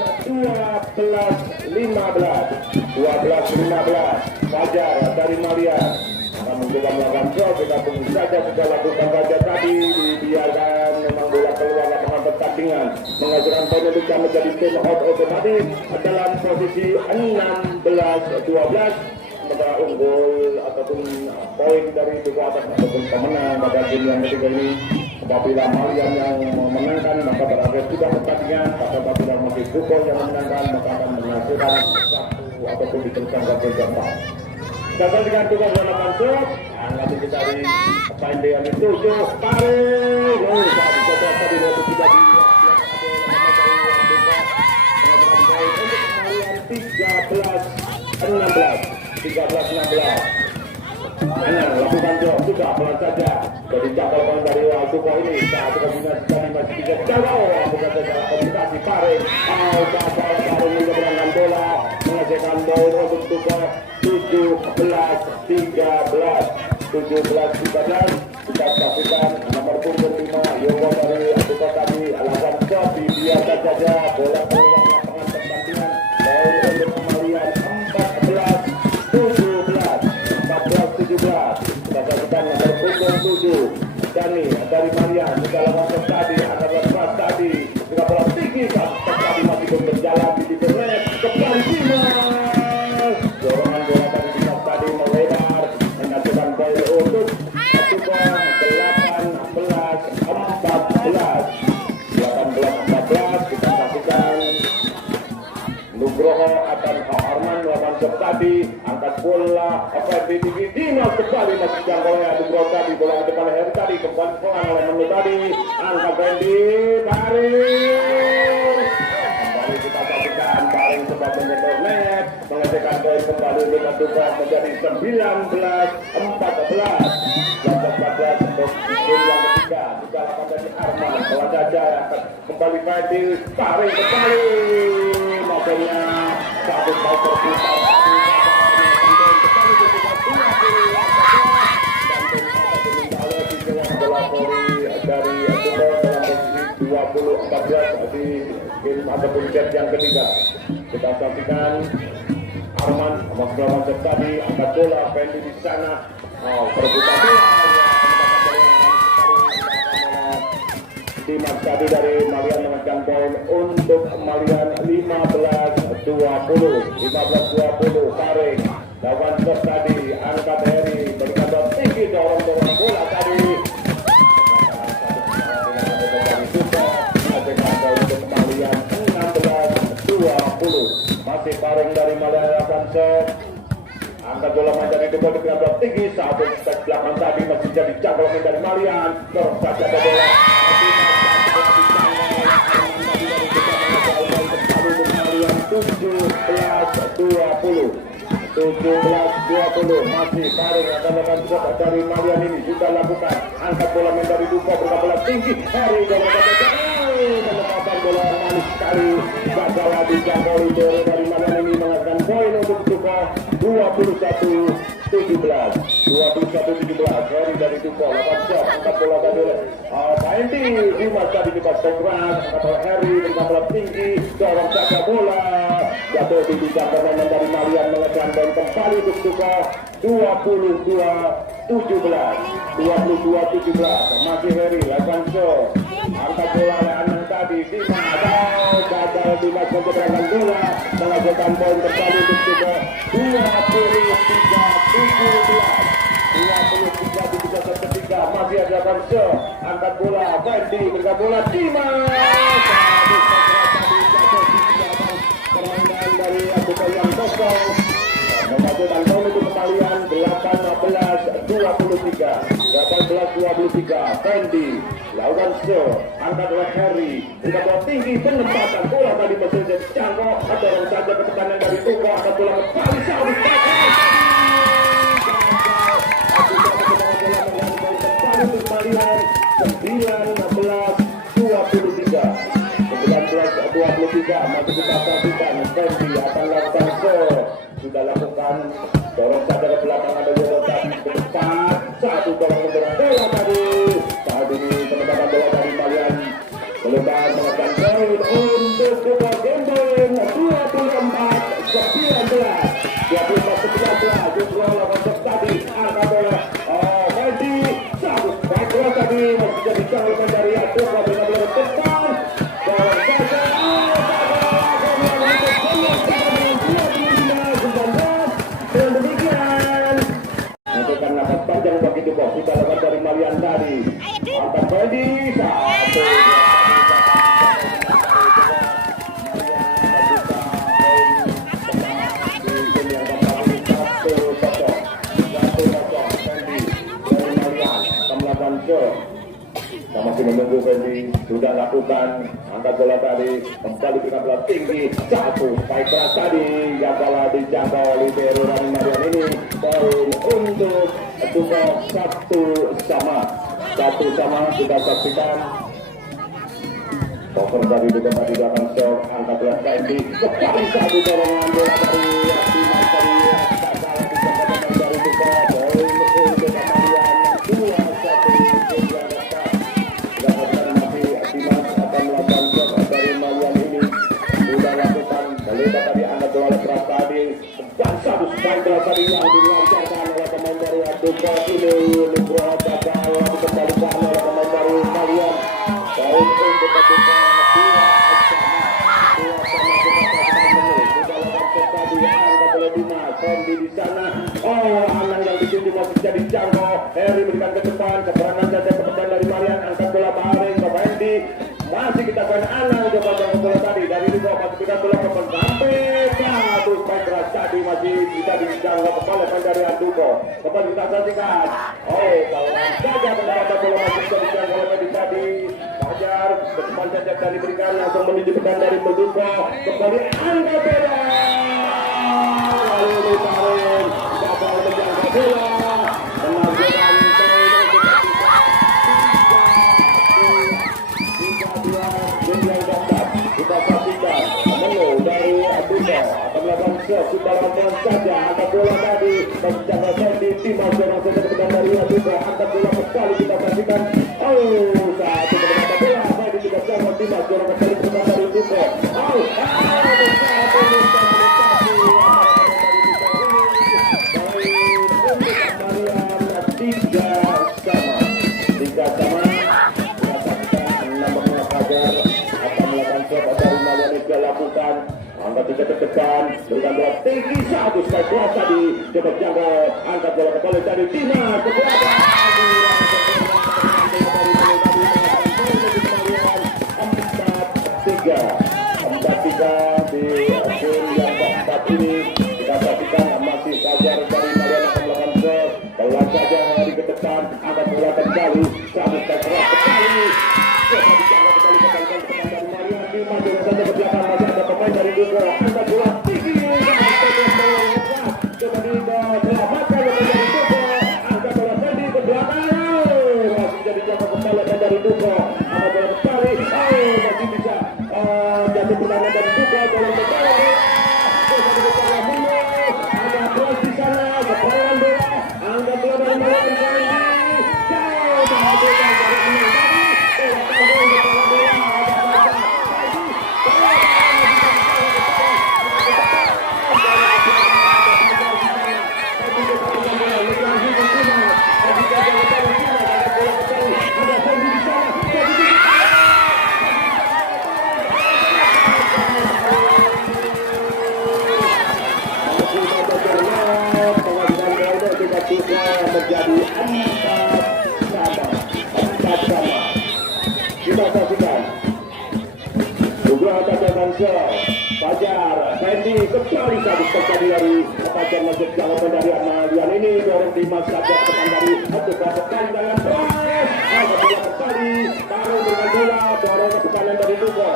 12-15 Fajar dari Malia akan mencoba melakukan shot. Kita tunggu saja sudah lakukan Fajar tadi dibiarkan memang bola keluar lapangan pertandingan menghasilkan poin untuk menjadi tim out otomatis dalam posisi 16-12. Sementara unggul ataupun poin dari Atuko atas ataupun pemenang pada game yang ketiga ini. Apabila Malia yang memenangkan maka berakhir sudah pertandingan. Apabila masih Atuko yang memenangkan maka akan menghasilkan satu ataupun diteruskan ke jambak. Kita saksikan Atuko melakukan shot. Nanti kita di Fendi yang dituju Paring. Tadi coba tadi waktu tidak di 13-16. Lakukan job juga pelan saja. Jadi cakupan dari Atuko ini satu kombinasi tadi masih bisa jauh. Bukan saja komunikasi Paring. Paring menyeberangkan bola menghasilkan poin untuk Atuko 17-13. Kita saksikan nomor punggung 5 Yogo dari Atuko tadi alasan shot biasa saja bola keluar lapangan pertandingan. Poin untuk Marian 14-17. Kita saksikan nomor punggung 7 Dani dari Marian sudah lakukan tadi akan lepas tadi juga bola tinggi tadi masih belum berjalan di internet kembali Dimas dorongan bola tadi Dimas tadi melebar menghasilkan poin untuk Atuko 18-14. Kita saksikan Nugroho akan Arman melakukan shot tadi angkat bola Fendi tinggi Dimas kembali masih jangkauannya Nugroho tadi bola ke depan Heri tadi kembali selang oleh Menu tadi angkat Fendi Paring kembali kita saksikan Paring sebab menyetor net menghasilkan poin kembali untuk Atuko menjadi 19-14 untuk game yang ketiga juga lakukan dari Arman bola saja kembali Fendi Paring kembali makanya satu kali terpisah dari Atuko dalam posisi 20-14 di game ataupun set yang ketiga. Kita saksikan Arman melakukan tadi angkat bola Fendi di sana perebutan bola Dimas tadi dari Malian mengejar poin untuk Malian 15-20 Tarik lawan shot tadi angkat Heri berikan shot tinggi dorong bola tadi untuk Malian 16-20 masih Paring dari Malian akan set angkat bola main dari Duko di belakang tinggi satu step belakang tadi masih jadi jangkau dari Malian dorong saja ke bola 17-20 masih Paring akan melakukan shot dari Malian ini sudah lakukan angkat bola main dari Duko berkata bola tinggi Heri melepaskan bola manis sekali gagal dijangkau dari Malian ini menghasilkan poin untuk Duko 21-17 Heri dari Duko lakukan shot angkat bola tadi Painti Dimas tadi di pas keras angkat bola Heri dengan bola tinggi dorong saja bola jatuh di bidang permainan dari Malian menghasilkan poin kembali untuk Duko 22-17 masih Heri lakukan shot angkat bola oleh Anang tadi Dimas gagal Dimas mencetakkan bola menghasilkan poin kembali untuk Duko 23-17 masih ada Banso angkat bola Fendi berikan bola Dimas permainan dari Abuka yang kosong menghasilkan poin untuk kembalian 18-23 Fendi lawan show angkat oleh Heri berikan bola tinggi penempatan bola tadi masih jadi jangkau dorong saja ke tekanan dari Duko angkat bola kembali Saudi Malian 19-23 masih kita saksikan Fendi akan lakukan show sudah lakukan dorong saja ke belakang ada Yodotan ke depan satu dorong ke bola tadi saat ini penempatan bola dari Malian melebar melakukan poin untuk Duko Gembong 24-19 justru lawan tadi angkat bola Fendi satu baik bola tadi masih jadi jangkauan dari Duko dengan bola depan dorong saja dengan demikian menentukan nafas panjang bagi Duko sudah lewat dari Malian tadi angkat Fendi satu masih menunggu Fendi sudah lakukan angkat bola tadi kembali ke bola tinggi satu baik keras tadi gagal dijangkau libero dari Malian ini poin untuk Duko satu sama kita saksikan cover dari Duko tadi belakang shot angkat bola Fendi kembali satu dorongan bola dari Dimas tadi gagal dijangkau dari Duko poin untuk Malian 2-1 dan satu striker tadi yang dilancarkan oleh pemain dari Duko ini Nugroho gagal dikembalikan oleh pemain dari Malian poin untuk Duko 2 sama tadi angkat oleh Dimas Fendi di sana Anang yang di sini masih jadi jangkau Heri berikan ke depan seberangan saja kepada dari Malian angkat bola Paring ke Fendi masih kita main Anang coba jangkau bola tadi dari Duko masih berikan bola ke sampai satu baik keras tadi masih bisa dijangkau kepala dari Duko kembali kita saksikan kalau saja mendapat bola masih bisa dijangkau oleh tadi Fajar depan saja tadi berikan langsung menuju depan dari Duko kembali angkat bola lalu Paring gagal menjangkau bola menangguhkan kita saksikan menu dari Duko akan melakukan shot kita lakukan saja angkat bola tadi menjaga Fendi Dimas dorong saja ke depan dari Duko angkat bola kembali kita saksikan satu mendapat bola Fendi juga jangkau Dimas dorong kembali ke depan dari Duko tiga sama sudah lakukan. Angkat tiga ke depan, berikan bola tinggi satu sekali keras tadi, coba jaga, angkat bola kembali dari Dimas, kekuatan. 4-3 di game yang keempat ini. Kita saksikan masih Fajar dari Marian akan melakukan shot. Pelan saja hari ke depan, angkat bola kembali, satu sekali keras kembali. Coba dijaga kembali dari Marian, Dimas juga saja ke belakang, masih ada pemain dari Duko, angkat bola tinggi. Coba diselamatkan dari Duko, angkat bola tadi ke belakang. Masih jadi jaga kembali dari Duko, angkat bola kembali. Masih bisa jatuh pertama dari Duko, bola ke bawah. Ada cross di sana, kepalan bola, angkat bola dari Marian kembali. Jauh menghasilkan dari Amin tadi. Menjadi 4 sama. Kita saksikan juga ada Mansur Fajar Fendi kembali satu terjadi dari Fajar masuk jawaban dari Amalian ini, dorong Dimas Fajar depan dari Abdullah kembali dengan proses angkat bola kembali, taruh dengan bola, dorong ke kanan dari Duko.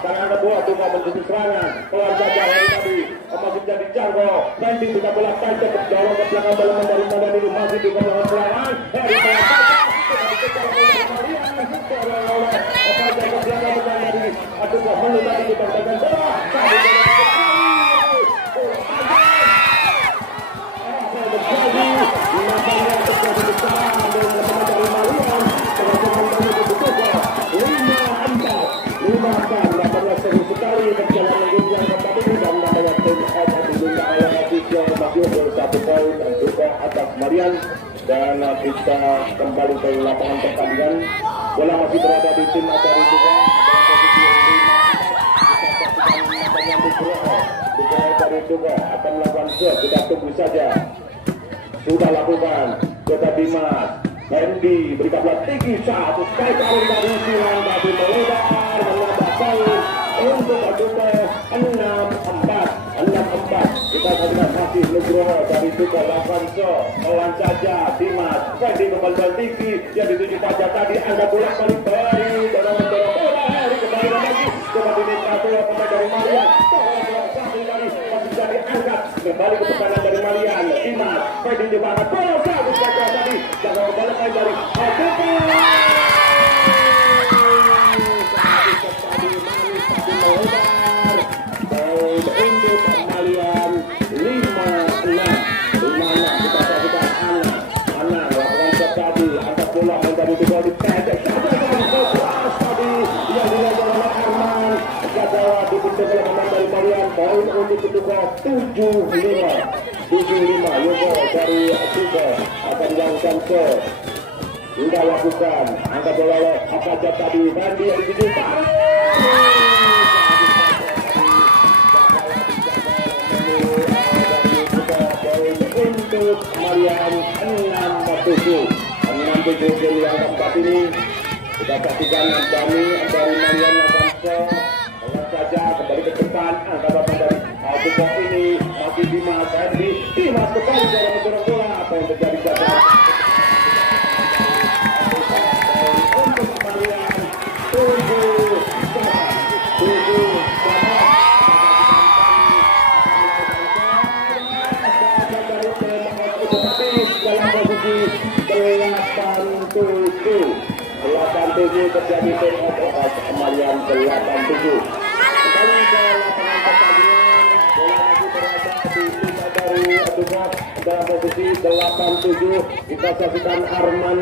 Sekarang ada bola Duko menjadi serangan, pelan saja hari tadi masih jadi Jargo. Fendi bisa bola tancap, dorong ke belakang bola dari Madan ini masih Duko melakukan serangan. Heri bola tancap, aduh kok melu tadi kita tekan bola. Marian dan kita kembali ke lapangan pertandingan. Bola masih berada di tim Atari juga. Dari juga akan melakukan shot, kita tunggu saja. Sudah lakukan, kita Dimas, Fendi berikan bola tinggi satu sekali kali dari silang tapi melebar menambah poin untuk Duko 6-4. Kita saksikan masih Nugroho dari Duko lakukan shot, pelan saja Dimas, Fendi kembali bola tinggi yang dituju saja tadi, angkat bola balik baik dan mendorong bola hari kembali lagi. Coba diminta bola pemain dari Marian. Diangkat kembali ke tekanan dari Marian. Dimas Fendi juga angkat bola satu saja tadi, jangan kembali main dari Duko. Untuk Marian 5-6. Kita saksikan Ana lakukan shot tadi, angkat bola dari Duko di pendek saja tadi yang dilakukan oleh Arman. Jaga dibentuk oleh pemain dari Marian. Poin untuk Duko 7-5. Yogo dari Duko akan melakukan shot. Sudah lakukan, angkat bola oleh Akaja tadi, Fendi yang dituju untuk Marian 6-7 game yang keempat ini. Kita saksikan Dani dari Marian akan shot. Pelan saja kembali ke depan, angkat bola dari Duko ini masih Dimas Fendi. Dimas kembali dorong bola, apa yang terjadi saja untuk Marian 7-7. Dalam posisi 8-7 terjadi turnover Marian 8-7. Kembali ke lapangan pertandingan, bola masih berada di sisa dari Duko dalam posisi 8-7. Kita saksikan Arman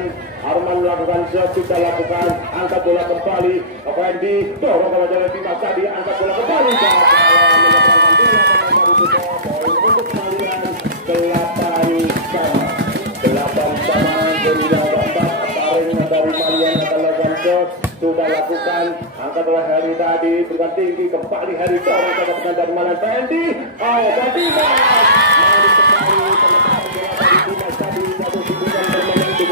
melakukan shot, sudah lakukan, angkat bola kembali. Fendi dorong bola dari Dimas tadi, angkat bola kembali. Menyerahkan bola dari Duko. Untuk Marian 8 sama game yang keempat. Taring dari Marian akan lakukan shot, sudah lakukan, angkat bola hari tadi, berikan Dimakan tinggi kembali Heri Torres mendapatkan dari Malan Fendi. Dan Dimas manis sekali penempatan bola dari Dimas tadi jatuh di bukan bermain 2-0.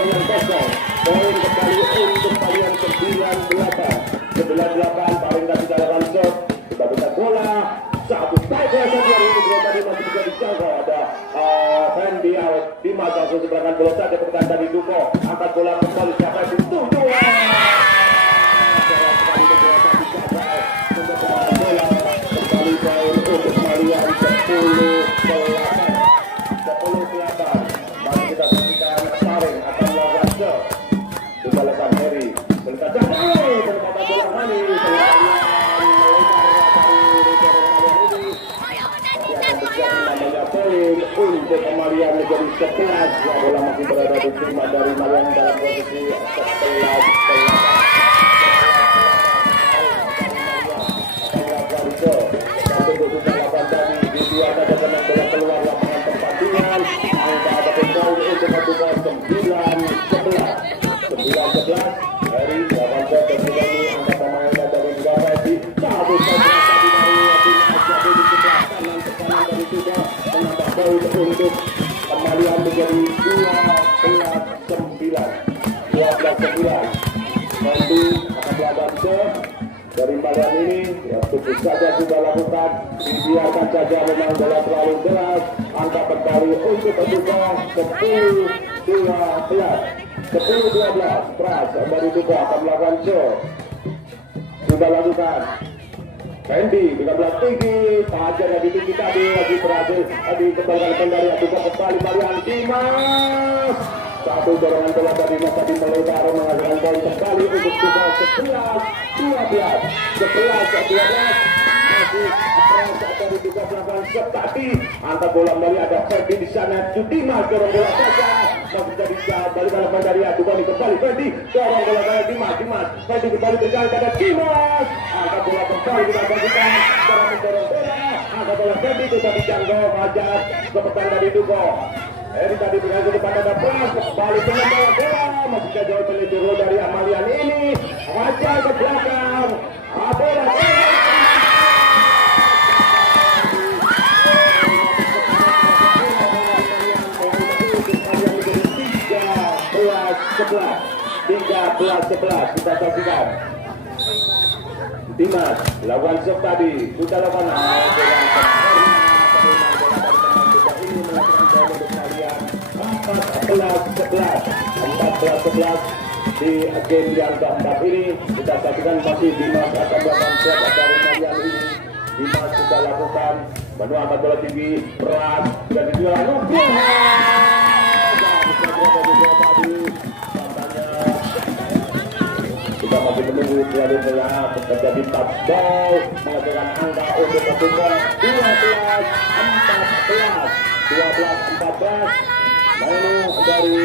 Poin kembali untuk kalian 9-8 paling tidak bisa lawan shot. Kita bisa bola satu strike saja dari tadi masih bisa dijangkau. Ada Fendi Dimas langsung seberangan bola saja kepada dari Duko. Angkat bola kembali siapa yang dituju. Untuk kembalian menjadi 11 bola masih berada di terima dari Marian dalam posisi 11 untuk kembalian menjadi 12-9 nanti akan melakukan dari kalian ini ya tentu saja sudah lakukan dibiarkan saja memang bola terlalu deras angka kembali untuk terbuka 10-12 Pras dari Duko akan melakukan sudah lakukan Fendi dengan belas tinggi, tajar yang ditinggi tadi lagi berhasil dikembalikan dari Duko kembali Marian Dimas. Satu dorongan bola dari Dimas tadi melebar menghasilkan poin kembali untuk Duko 11-12 masih perasaan dari Duko melakukan shot tadi. Angkat bola kembali ada Fendi di sana. Dimas dorong bola saja. Masih jadi balikan dari Duko kembali Fendi dorong bola dari Dimas. Fendi kembali berjalan pada Dimas. Angkat bola kembali kita bagikan dalam mendorong bola. Angkat bola Fendi tidak dijangkau Fajar kepetan dari Duko. Ini tadi berhasil kepada ada Pras kembali pengendara bola masih jauh pelejuru dari Amalian ini Fajar ke belakang bola Sebelas kita saksikan Dimas lawan shot tadi sudah lawan ini melakukan untuk kalian 14-11 di game yang keempat ini kita saksikan masih Dimas akan melakukan shot dari Marian ini Dimas sudah lakukan menuangkan bola tinggi berat dan dijual kita masih menunggu dari bola terjadi touchdown menghasilkan angka untuk Duko 12-14 lalu dari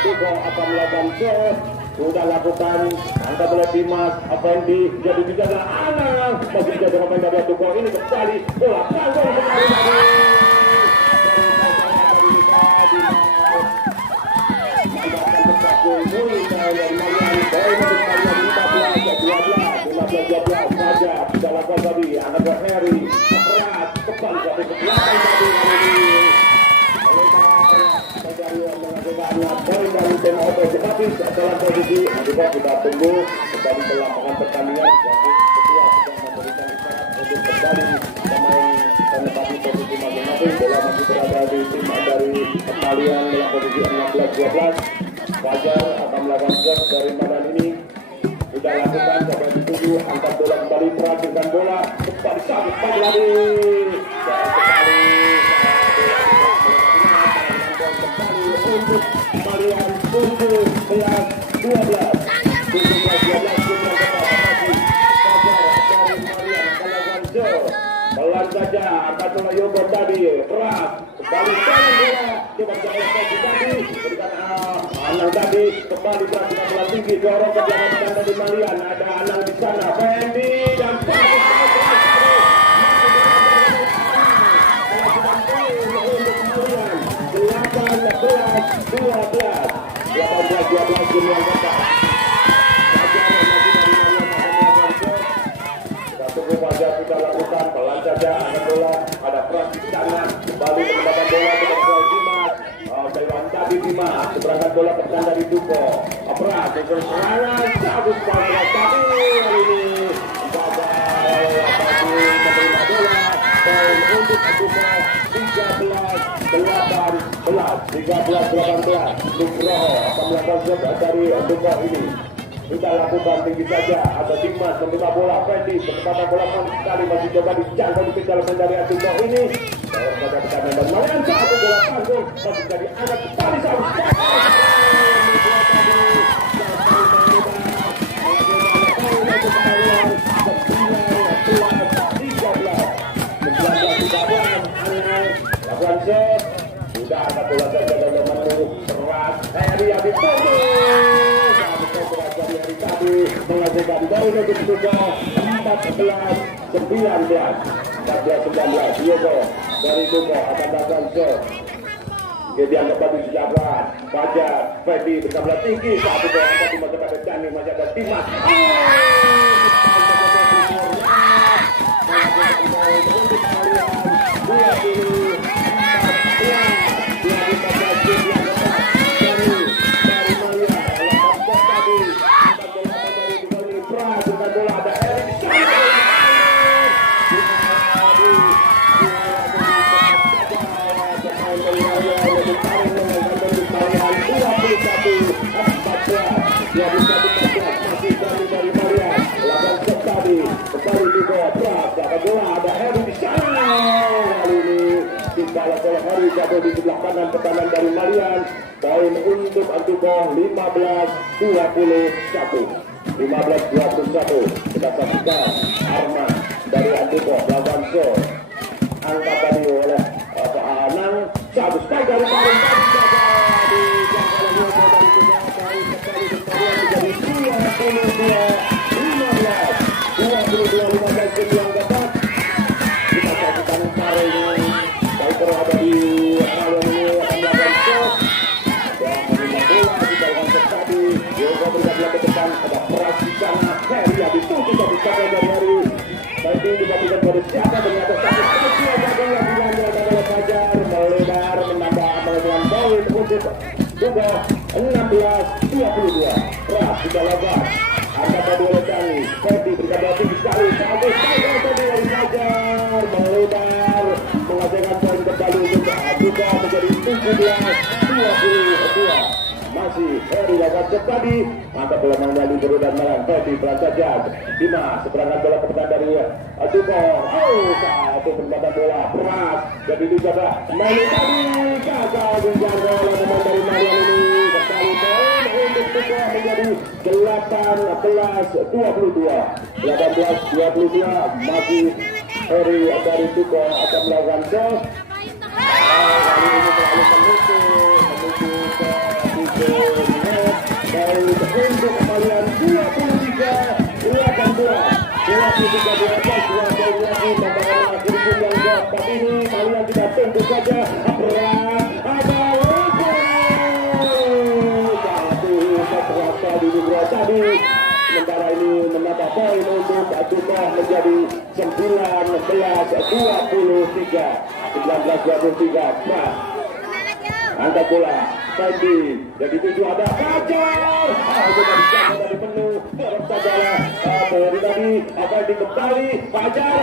Duko akan melakukan shot sudah lakukan angka bola Dimas Fendi jadi tidak anak masih bisa dengan dari Duko ini kembali bola panjang kembali saja sudah lakukan tadi anak buat Heri berat kembali satu ke belakang tadi dari menghasilkan poin dari tim Auto tetapi dalam posisi juga kita tunggu kembali ke lapangan pertandingan kedua sudah memberikan isyarat untuk kembali pemain menempati posisi masing-masing bola masih berada di tim dari kembalian dalam posisi 16-12 Fajar akan melakukan shot dari Madan ini sudah lakukan sampai dituju angkat bola kembali perhatikan bola kembali sabit kembali lagi untuk Marian 12-12 pelan saja angkat bola Yogo tadi keras kembali sekali bola coba tadi berikan Anang tadi kembali perhatikan bola tinggi dorong ke belakang dari Marian ada Anang di sana Fendi dan jumlah kota kita tunggu bola ketan dari Duko. Pras dengan serangan cabut bola tapi kali ini menerima bola dan untuk Duko 13-18 Nugroho akan melakukan shot dari Duko ini. Kita lakukan tinggi saja. Ada Dimas menerima bola. Fendi kesempatan bola sekali masih coba dijangkau di kejar dari Duko ini. Dalam pada tekanan dan Marian satu bola panggung masih jadi anak kembali satu. Sudah ada bola saja dan menunggu keras. Heri yang ditutup. Dari tadi menghasilkan dari negeri Duko 14-19. Diego dari Duko akan datang shot. Kemudian kembali dijaga. Fajar Fendi bersama tinggi satu bola tadi masih ada Dani masih ada Dimas. Jatuh di sebelah kanan tekanan dari Marian. Poin untuk Duko 15-21. Kita saksikan Arman dari Duko melakukan shot. Angkat tadi oleh Anang. Cabut sekali dari paling tadi saja di jangkauan dari menjadi 22-15 yang dapat. Kita saksikan Paring Viper ada di awal ini akan melakukan shot dan menerima bola di dalam tadi. Yoga bergerak ke depan, ada Pras di sana. Heri yang ditutup tapi sampai dari Heri. Baik ini diberikan pada siapa ternyata satu kaki ada yang diambil adalah Fajar melebar menambah melakukan poin untuk Duko 16-22. Pras sudah lebar. Angkat tadi oleh Dani. Fendi berikan bola tinggi sekali. Satu Fajar tadi dari Fajar melebar menghasilkan poin kembali untuk Duko menjadi 17-22. Masih Heri lakukan shot tadi. Angkat bola mengendali biru dan malam. Fendi pelan saja. Dimas seberangan bola kepada dari Duko. Satu penempatan bola. Pras jadi dijaga. Main tadi gagal menjaga oleh pemain dari Marian ini. Kembali poin untuk Duko menjadi 18-22. 18-22 masih Heri dari Duko akan melakukan shot. Kali ini terlalu menuju ke dari untuk Marian 23-82. 23 di atas 2 lagi tantangan akhir yang dapat ini Marian tidak tentu saja ada terasa di Nugroho tadi. Sementara ini menambah poin untuk Duko menjadi 19-23. Pras angkat bola Fendi jadi 7 ada Fajar. Sudah dijaga dari penuh terus saja dari tadi Fendi kembali Fajar.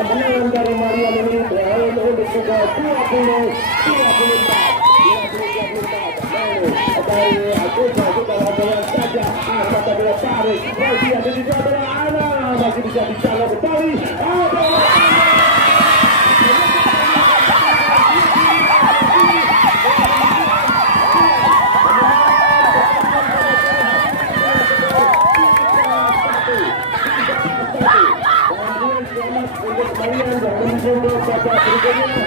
Kemenangan dari Marian ini poin untuk Duko 20-24. Dari Duko kita lakukan saja. Angkat adalah Paris. Masih ada di adalah Ana. Masih bisa dijaga kembali. Untuk Marian dan untuk babak berikutnya.